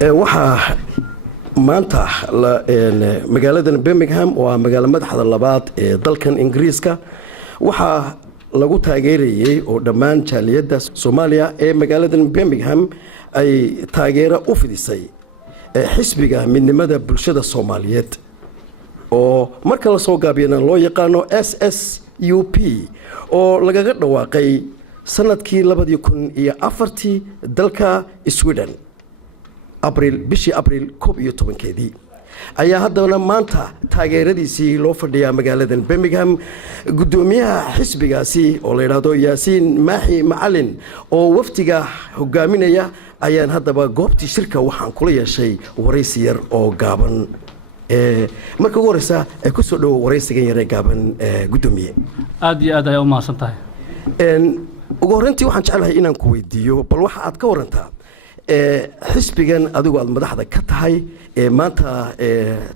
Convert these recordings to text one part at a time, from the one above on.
waxaa maanta magaalada Birmingham oo magaalo madaxda labaad ee dalkan Ingiriiska waxaa lagu taageerayay oo dhammaan jaaliyadda Soomaaliya ee magaalada Birmingham ay taageero u fidisay xisbiga midnimada bulshada Soomaaliyeed oo marka la soo gaabiyana loo yaqaano SSUP oo lagaga dhawaaqay sanadkii 2004 dalka Sweden bishii Abriil 11 ayaa haddana maanta taageeradiisii loo fadhiyaa magaalada Birmingham gudoomiyaha xisbigaasi oo la yiraahdo Yaasiin Maaxi Macalin oo waftiga hogaaminaya ayaan haddaba goobtii shirka waxaan kula yeeshay waraysi yar oo gaaban marka ugu horeysa ku soo dhawo waraysigan yar ee gaaban gudoomiye aad iyo aad ay u maasantahay ugu horeyntii waxaan jecelahay inaan ku weydiiyo bal waxa aad ka warantaa xisbigan adigu aad madaxda ka tahay maanta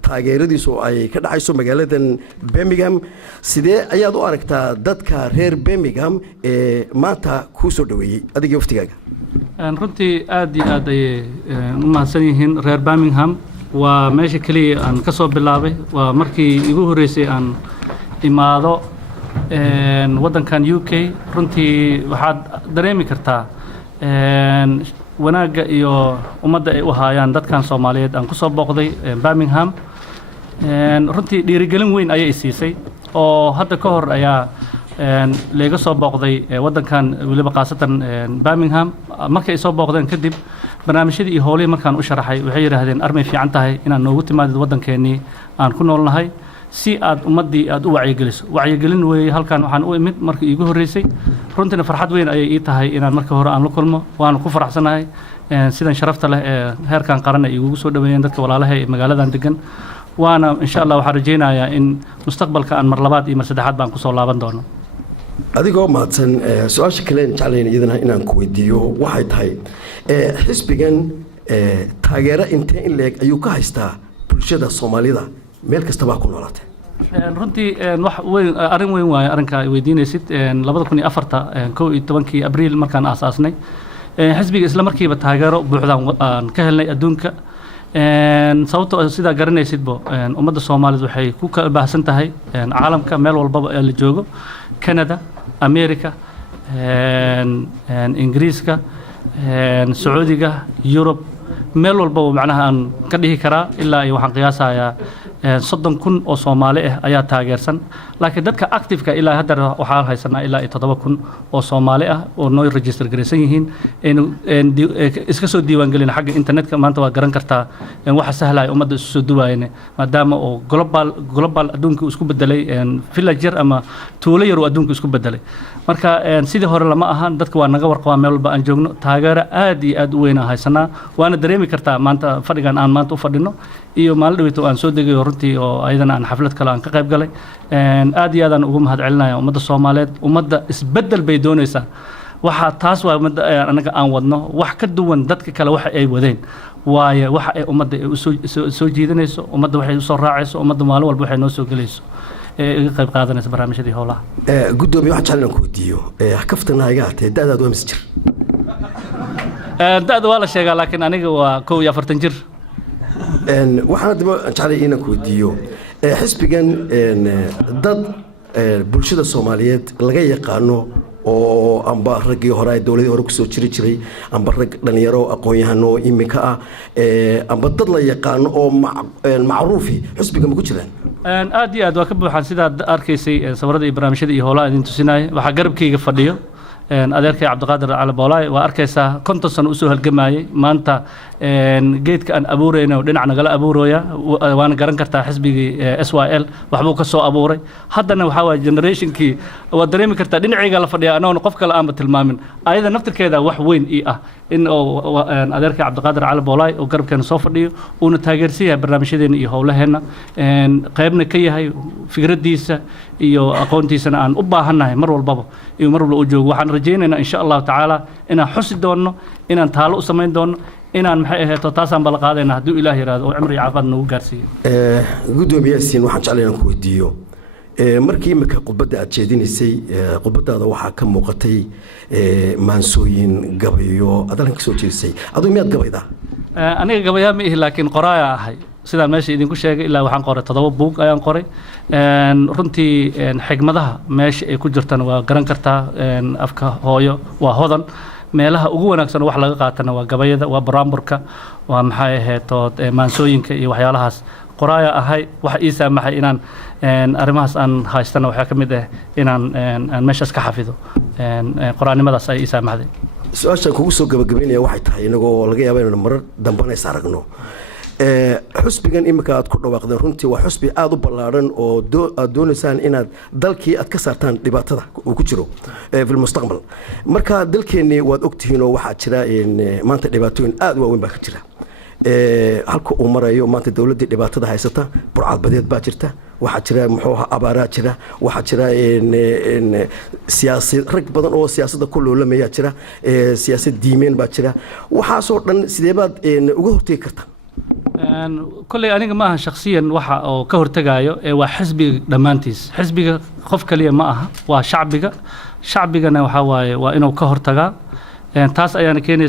taageeradiisu ay ka dhacayso magaaladan Birmingham sidee ayaad u aragtaa dadka reer Birmingham maanta ku soo dhaweeyay adiga waftigaaga runtii aad iyo aad ay u mahadsan yihiin reer Birmingham waa meesha kaliya aan ka soo bilaabay waa markii igu horeysay aan imaado wadankan UK runtii waxaad dareemi kartaa wanaaga iyo ummadda ay u haayaan dadkan Soomaaliyeed aan ku soo booqday Birmingham runtii dhiirigelin weyn ayay siisay oo hadda ka hor ayaa leega soo booqday wadankan waliba qaasatan Birmingham markay soo booqdeen kadib barnaamijyadii iyo howlihii markaan u sharaxay waxay yiraahdeen armay fiican tahay inaan noogu timaadid wadankeennii aan ku noolnahay si aad ummadii aad u wacyigelin weey halkan waxaan u imid markii iigu horeysay runtina farxad weyn ayay ii tahay inaan markii hore aan la kulmo waan ku faraxsanahay sidan sharafta leh ee heerkan qaran ay igu soo dhaweeyeen dadka walaalaha ee magaaladan degan waana insha Allah waxaan rajeynayaa in mustaqbalka aan mar labaad iyo mar saddexaad baan ku soo laaban doono adigoo maadsan su'aasha kale jeclayna idina inaan ku weydiiyo waxay tahay xisbigan taageero intee in leeg ayuu ka haystaa bulshada Soomaalida meel kasta baa ku noolaatay runtii wax weyn arin weyn waay arinka ay weydiinaysid 2004 Abriil markaan aasaasnay xisbiga isla markiiba taageero buuxdaan aan ka helnay adduunka sababtoo sida garanaysidbo ummadda Soomaaliyeed waxay ku kala baahsan tahay caalamka meel walba ee la joogo Canada America Ingiriiska Sacuudiga Europe meel walba macnaha aan ka dhihi karaa ilaa waxaan qiyaasayaa 30,000 oo Soomaali ah ayaa taageersan laakiin dadka active-ka ilaa hadda waxaa haysanaa ilaa 7,000 oo Soomaali ah oo noo register gareysan yihiin iska soo diiwaan gelin xagga internetka maanta waa garan kartaa waxa sahlay ummadda isu soo duwaayeen maadaama oo global adduunka isku bedelay villager ama tuulo yar oo adduunka isku bedelay marka sidii hore lama ahan dadka waa naga warqabaa meel walba aan joogno taageero aad iyo aad u weyn haysanaa waana dareemi kartaa maanta fadhigan aan maanta u fadhino iyo maalin dhaweyto aan soo degay runtii oo ayadana aan xaflad kale aan ka qayb galay aad iyo aad aan ugu mahad celinayaa ummadda Soomaaliyeed ummadda isbedel bay doonaysaa waxa taas waa ummadda anaga aan wadno wax ka duwan dadka kale waxa ay wadeen waaye waxa ay ummadda soo jiidanayso ummadda waxay soo raacayso ummadda maalin walba waxay noo soo galayso iga qayb qaadanaysa barnaamijyadii howlaha gudoomiye waxa jeclaan ku weydiiyo kaftana iga hatay da'daad waa misjir da'da waa la sheegaa laakiin aniga waa 41 jir waxaan dib jeclay inaan ku weydiiyo xisbigan dad bulshada Soomaaliyeed laga yaqaano oo amba ragii hore ay dawladii hore ku soo jiray amba rag dhalinyaro aqoon-yahano imika ah amba dad la yaqaano oo macruufi xisbiga ma ku jiraan aad iyo aad waa ka buuxaan sida arkaysay sawirada iyo barnaamijyada iyo howlaha idin tusinay waxa garabkayga fadhiyo adeerkay Cabdiqaadir Cali Boolay waa arkaysaa 50 sano u soo halgamayay maanta geedka aan abuurayno dhinac nagala abuurooya waana garan kartaa xisbigii SYL waxbuu ka soo abuuray haddana waxa waa generationkii waa dareemi kartaa dhinacayga la fadhiya anoon qof kale aan tilmaamin ayada naftirkeeda wax weyn ii ah in adeerkay Cabdiqaadir Cali Boolay oo garabkeena soo fadhiyo uuna taageersiyaa barnaamijyadeena iyo howlaheena qaybna ka yahay fikradiisa iyo aqoontiisana aan u baahanahay mar walba iyo mar walba u joogo waxaan rajeynaynaa insha Allah taala inaan xusi doono inaan taalo u sameyn doono inaan maxay ahayd taasaan bal qaadayna hadii Ilaahay yiraahdo oo cimri caafimaad nagu gaarsiiyo gudoomiyaasiin waxaan jeclahay inaan ku weydiiyo markii imika khudbadda aad jeedinaysay khudbadaada waxaa ka muuqatay maansooyin gabayo adalan ka soo jeedisay aduu miyaad gabaydaa aniga gabayaa ma ihi laakiin qoraaya ahay sidaan meesha idinku sheegay ilaa waxaan qoray 7 buug ayaan qoray runtii xigmadaha meesha ay ku jirtana waa garan kartaa afka hooyo waa hodan meelaha ugu wanaagsan wax laga qaatana waa gabayada waa baraamburka waa maxay ahayd maansooyinka iyo waxyaalahaas qoraaya ahay waxa ii saamaxay inaan arrimahaas aan haystana waxaa ka mid ah inaan meeshaas ka xafido qoraanimadaas ay ii saamaxday su-aashaan kugu soo gabagabaynaya waxay tahay inagoo laga yaaba inaynu marar dambana is aragno xusbigan imika aad ku dhawaaqdeen runtii waa xusbi aada u ballaadhan oo aad doonaysaan inaad dalkii aad ka saartaan dhibaatada uu ku jiro fi lmustaqbal marka dalkeennii waad ogtihiin oo waxaa jira maanta dhibaatooyin aada u waaweyn baa ka jira halka uu marayo maanta dowladdii dhibaatada haysata burcadbadeed baa jirta waxaa jira muxuu ahaa abaaraa jira waxaa jira siyaasad rag badan oo siyaasadda ku loolamayaa jira siyaasad diimeen baa jira waxaasoo dhan sidee baad uga hortegi kartaa كل أنا ما شخصيا وح أو كهرتجايو وحزب دمانتيس حزب خوف كليه معها وشعبك أنا وحواي وإنه كهرتجا تاس أيام كيني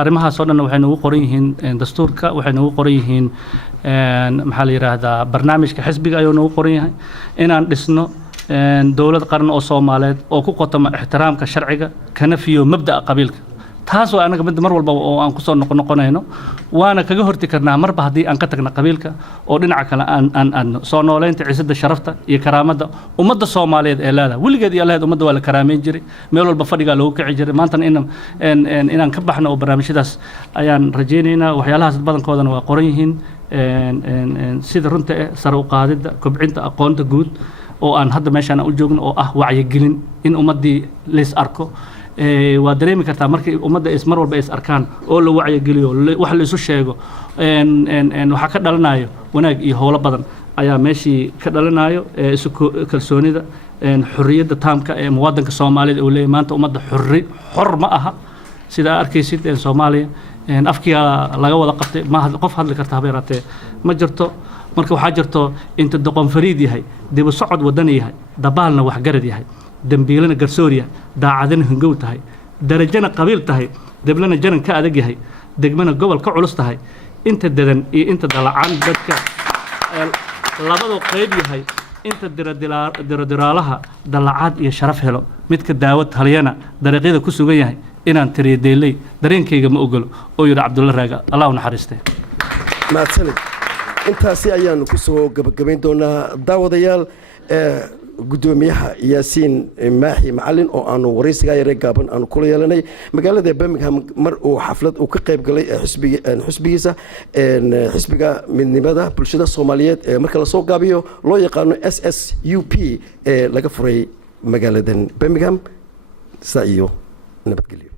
أرمها صورنا وحنو قريهن دستورك وحنو قريهن محلي هذا برنامج كحزبك أيونو قريهن إن عندنا دولة قرن أو صومالات أو كقطم احترام كشرعك كنفيه مبدأ قبيلك taas oo anaga mid mar walba oo aan ku soo noqonayno waana kaga horti karnaa marba hadii aan ka tagna qabiilka oo dhinaca kale aan soo nooleynta ciisada sharafta iyo karaamada ummadda Soomaaliyeed ee leedahay wiligeed iyo leedahay ummadda waa la karaameyn jiray meel walba fadhiga lagu kici jiray maanta inaan ka baxno oo barnaamijyadaas ayaan rajaynaynaa waxyaalahaas badankoodana waa qoran yihiin sida runta sare u qaadida kobcinta aqoonta guud oo aan hadda meeshaan u joogno oo ah wacyigelin in ummadii lees arko waa dareemi kartaa markii ummadda is mar walba is arkaan oo la wacyigeliyo wax la isu sheego waxa ka dhalanayo wanaag iyo howlo badan ayaa meeshii ka dhalanayo isu kalsoonida xurriyadda taamka ee muwaadinka Soomaaliyeed oo leeyahay maanta ummadda xor ma aha sida arkaysid Soomaaliya afkiga laga wada qabtay ma qof hadli karta habeeratee ma jirto marka waxa jirto inta doqon fariid yahay dib u socod wadan yahay dabaalna wax garad yahay dambiilana garsooriya daacadana hangow tahay darajana qabiil tahay dablana jaran ka adag yahay degmana gobol ka culus tahay inta dadan iyo inta dalacaan dadka labadoo qayb yahay inta diradiraalaha dalacaad iyo sharaf helo midka daawad halyana dariiqyada ku sugan yahay inaan tiriyedeelay dareenkayga ma ogolo oo yiri Cabdulla Raaga Allah u naxariistay maadsanid intaasi ayaanu ku soo gabagabayn doonaa daawadayaal gudoomiyaha Yaasiin Maaxi Macallin oo aanu wareysiga yare gaaban aanu kula yeelanay magaalada Birmingham mar uu xaflad uu ka qayb galay xisbigiisa xisbiga midnimada bulshada Soomaaliyeed marka la soo gaabiyo loo yaqaan SSUP laga furay magaalada Birmingham sa iyo nabadgelyo